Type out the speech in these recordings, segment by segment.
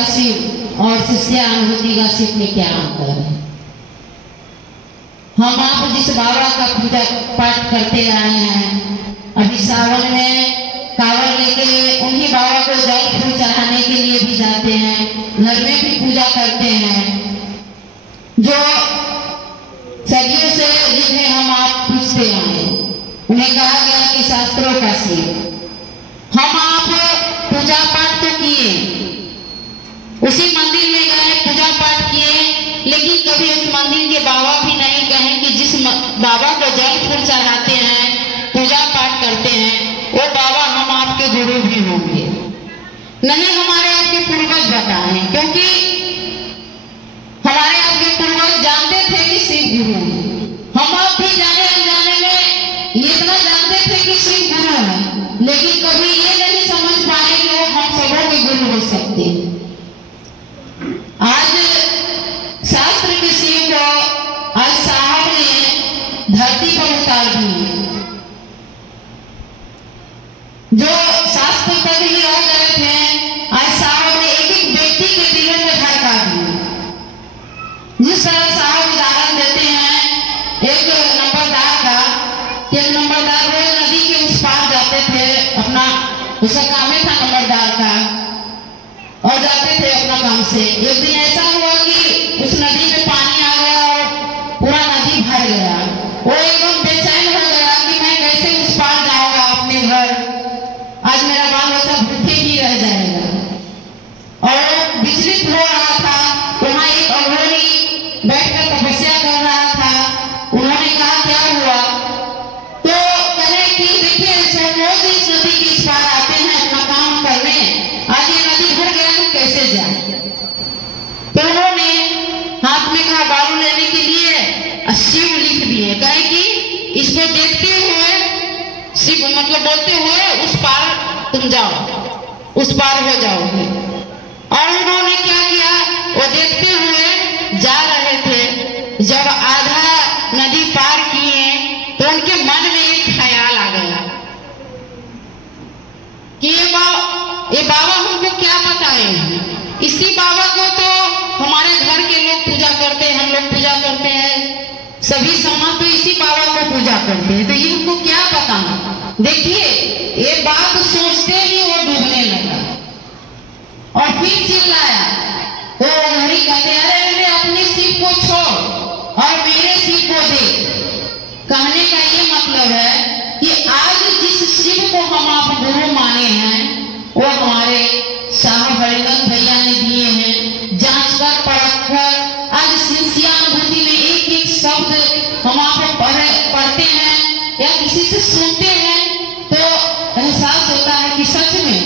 का शिव और शिष्यानुभूति का शिव में क्या अंतर है? हम आप जिस बाबा का पूजा पाठ करते आए हैं, अभी सावन में कावड़ लेके उन्हीं बाबा को जल फूल चढ़ाने के लिए भी जाते हैं, घर में भी पूजा करते हैं, जो सदियों से जिन्हें हम आप पूछते आए, उन्हें कहा गया कि शास्त्रों का शिव। हम आप पूजा पाठ तो किए, उसी मंदिर में गए, पूजा पाठ किए, लेकिन कभी उस मंदिर के बाबा भी नहीं कहे कि जिस बाबा को जल फूल चढ़ाते हैं, पूजा पाठ करते हैं, वो बाबा हम आपके गुरु भी होंगे। नहीं, हमारे आपके पूर्वज बताए, क्योंकि हमारे आपके पूर्वज जानते थे कि शिव गुरु है। हम आप भी जाने अनजाने में ये इतना जानते थे कि शिव गुरु है, लेकिन कभी ये नहीं समझ पाए कि वो हम सबों के गुरु हो सकते हैं। आज शास्त्र के शिव को आज साहब ने धरती पर उतार दी, जो शास्त्र तक ही रह गए थे, आज साहब ने एक एक व्यक्ति के दिलों में धड़का दी। जिस तरह साहब उदाहरण देते हैं एक नंबरदार का, एक नंबरदार वो नदी के उस पार जाते थे, अपना उसका काम था नंबरदार का, और जाते थे अपना काम से। एक दिन ऐसा हुआ कि उस नदी में पानी आ गया और पूरा नदी भर गया। वो एकदम बेचैन हो गया कि मैं कैसे उस पार जाऊंगा अपने घर, आज मेरा बाल बच्चा भूखे ही रह जाएगा। और विचलित हो रहा था। वहां एक अघोरी बैठकर तपस्या कर रहा था। उन्होंने कहा क्या हुआ? तो कहे कि देखिए रोज इस नदी के इस पार आते हैं अपना काम करने, आज ये नदी भर गया तो कैसे जाए? तो उन्होंने हाथ में कहा बालू लेने के लिए शिव लिख दिए, कहे कि इसको देखते हुए शिव मतलब बोलते हुए उस पार तुम जाओ, उस पार हो जाओगे। और उन्होंने क्या किया, वो देखते हुए जा रहे थे। जब आधा नदी पार किए तो उनके मन में एक ख्याल आ गया कि ये बाबा हमको क्या बताएं? इसी बाबा को तो हमारे घर के लोग पूजा करते हैं, हम लोग पूजा करते हैं, सभी समाज तो इसी बाबा को पूजा करते हैं, तो ये उनको क्या बताना? देखिए ये बात सोचते ही वो डूबने लगा और फिर चिल्लाया। तो हरि कहते अरे अपने शिव को छोड़ और मेरे शिव को देख। कहने का ये मतलब है कि आज जिस शिव को हम आप गुरु माने हैं, वो हमारे साहब हरिगंज भैया ने दिए हैं। जांच कर परख कर आज शिष्यानुभूति में एक एक शब्द हम आप पढ़ते हैं या किसी से सुनते हैं तो एहसास होता है कि सच में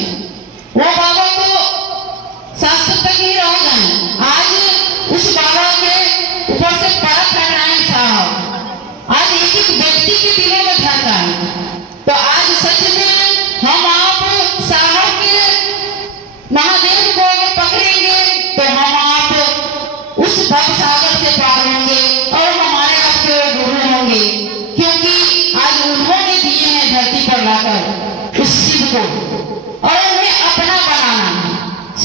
वो बाबा तो शास्त्र तक ही रह गए। आज उस बाबा के ऊपर से परख हटाए साहब, आज एक एक व्यक्ति के दिलों में धरता है। तो आज सच में हम आप साहब के महादेव को अगर पकड़ेंगे तो हम आप उस भव सागर से पार होंगे और हमारे आपके गुरु होंगे, क्योंकि आज उन्होंने दिए हैं धरती पर लाकर उस शिव को और उन्हें अपना बनाना है।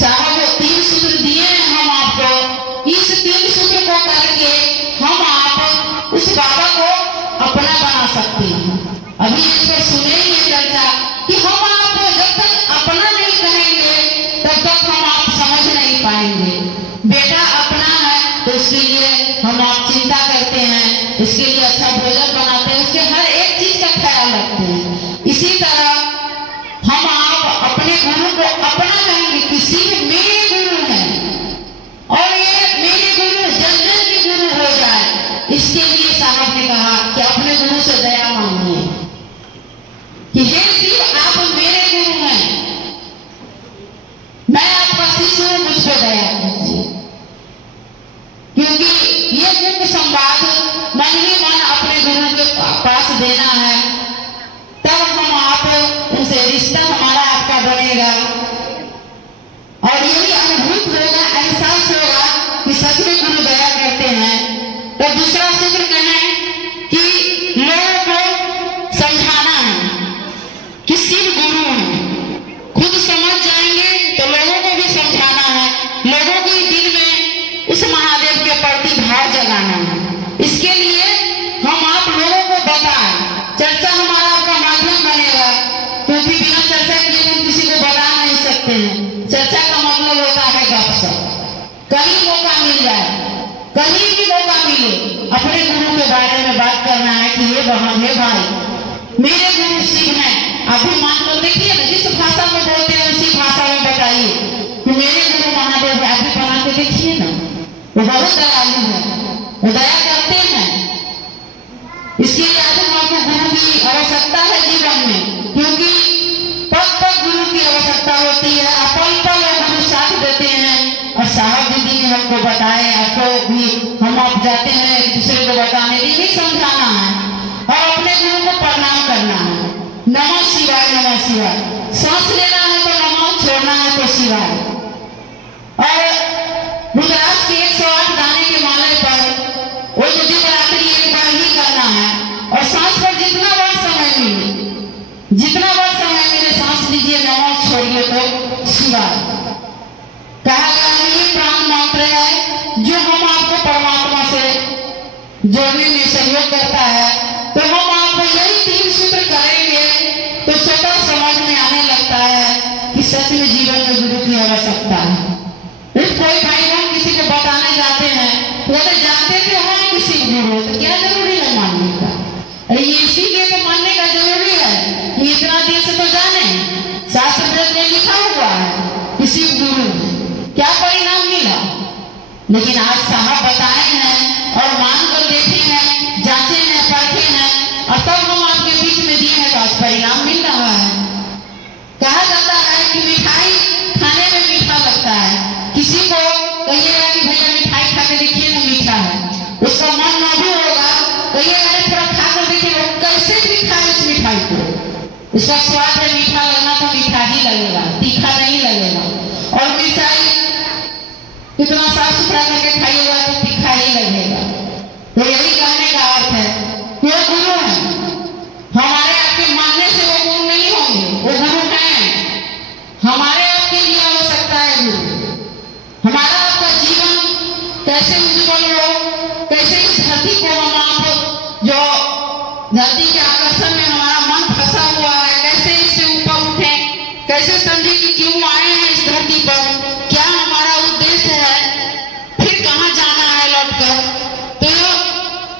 साहब वो 3 सूत्र दिए हैं हम आपको, इस 3 सूत्र को करके हम आप उस बाबा को अपना बना सकते हैं। अभी इस पर सुनेंगे चर्चा कि हम आप जब तक अपना नहीं कहेंगे तब तक हम आप समझ नहीं पाएंगे। बेटा अपना है तो उसके लिए हम आप चिंता करते हैं, उसके लिए अच्छा भोजन बनाते हैं, उसके हर एक चीज का ख्याल रखते हैं। इसी तरह हम आप अपने गुरु को अपना कहेंगे, किसी मेरे गुरु है और ये मेरे गुरु जन जन के गुरु हो जाए। इसके लिए साहब ने कहा कि अपने गुरु से दया मांगिए कि हे शिव आप मेरे गुरु हैं, मैं आपका शिष्य हूं, मुझ पर दया कीजिए। क्योंकि ये मुख्य संवाद मन ही मन अपने गुरु के पास देना है, तब हम आप उनसे रिश्ता हमारा आपका बनेगा और यही अनुभूत होगा, एहसास होगा कि सच में गुरु दया करते हैं। तो दूसरा सूत्र कहें कि लोगों को समझाना है कि शिव गुरु है, खुद समझ जाएंगे तो लोगों को भी समझाना है। चर्चा हमारा आपका माध्यम बनेगा, क्योंकि बिना चर्चा किए हम किसी को बता नहीं सकते हैं। चर्चा का मतलब होता है गपशप। कहीं मौका मिल जाए, कहीं भी मौका मिले, अपने गुरु के बारे में बात करना है कि ये बहन है भाई मेरे गुरु शिव हैं। अभी मान लो देखिए ना, जिस भाषा में बोलते हैं उसी भाषा में बताइए कि मेरे गुरु महादेव है। अभी बना के देखिए ना, वो बहुत दयालु है, वो दया करते हैं। इसके लिए आपको गुरु की आवश्यकता है जीवन में, क्योंकि पल पल गुरु की आवश्यकता होती है। पल पल गुरु साथ देते हैं। और साहब दीदी ने हमको बताए, आपको भी हम आप जाते हैं एक दूसरे को बताने के लिए समझाना है और अपने गुरु को प्रणाम करना है। नमः शिवाय, नमः शिवाय। सांस लेना है तो नमः, छोड़ना है तो शिवाय। और रुद्राक्ष के 108 गाने के माले पर वो जो दिवरात्रि एक बार ही करना है। और सांस पर जितना बार समय मिले, जितना बार समय मिले सांस लीजिए, नमः, छोड़िए तो शिवाय। कहा गया है ये प्राण मंत्र है जो हम आपको परमात्मा से जोड़ने में सहयोग करता है। तो हम आपको यही 3 सूत्र करेंगे तो स्वतः समझ में आने लगता है कि सच में जीवन में गुरु की आवश्यकता है। कोई भाई हम किसी को बताने जाते हैं तो अगर जानते थे हम किसी गुरु, तो क्या जरूरी है मानने का? अरे इसीलिए तो मानने का जरूरी है कि इतना दिन से तो जाने, शास्त्र में लिखा हुआ है किसी गुरु क्या परिणाम मिला। लेकिन आज साहब बताए हैं और मान कर देखे हैं, जांचे हैं, परखे हैं और तब हम आपके बीच में दिए हैं तो आज परिणाम मिल रहा है। कहा जाता है कि मिठाई खाने में मीठा लगता है। किसी को कहिएगा कि भैया मिठाई खा के देखिए ना मीठा है, उसका मन ना भी होगा। कहिएगा थोड़ा खा कर देखिए, वो कैसे भी खाए उस मिठाई को, उसका स्वाद में मीठा लगना तो मीठा ही लगेगा, तीखा नहीं लगेगा। और मिठाई कितना साफ सुथरा करके खाइएगा तो तीखा ही लगेगा। तो यही कहने का अर्थ है कि वो गुरु है। हमारे आपके मानने से वो गुरु नहीं होंगे, वो गुरु हैं। हमारे आपके लिए आवश्यकता है गुरु। हमारा आपका जीवन कैसे उज्जवल हो, कैसे इस धरती को हम आप जो धरती के आकर्षण में हमारा मन फंसा हुआ है, कैसे इससे ऊपर उठे, कैसे समझे कि क्यों आए हैं इस धरती पर, क्या हमारा उद्देश्य है, फिर कहाँ जाना है लौटकर। तो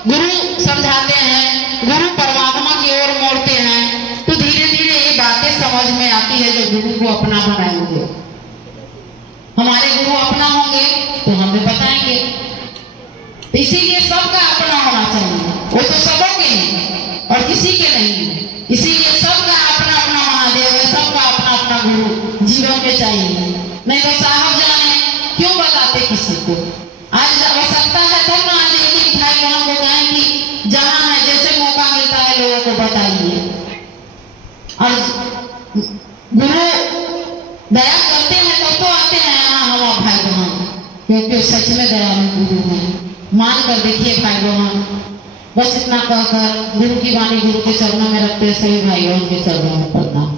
गुरु समझाते हैं, गुरु परमात्मा की ओर मोड़ते हैं। तो धीरे धीरे ये बातें समझ में आती है जब गुरु को अपना बनाएंगे। हमारे गुरु अपना होंगे तो हमें बताएंगे। तो इसीलिए सबका अपना होना चाहिए, वो तो सबों के हैं और किसी के नहीं है। इसीलिए सबका अपना अपना महादेव है, सबका अपना अपना गुरु जीवन में चाहिए। नहीं तो साहब जाने क्यों बताते किसी को। आज आवश्यकता है तब ना आज एक भाई बहन को कहें कि जहां है जैसे मौका मिलता है लोगों को बताइए। और गुरु दया करते हैं तब तो आते हैं यहाँ हम भाई बहन, क्योंकि सच में दयालु गुरु हैं। मान कर देखिए भाई बहन। बस इतना कहकर गुरु की वाणी गुरु के चरणों में रखते सभी भाई बहन के चरणों में प्रणाम।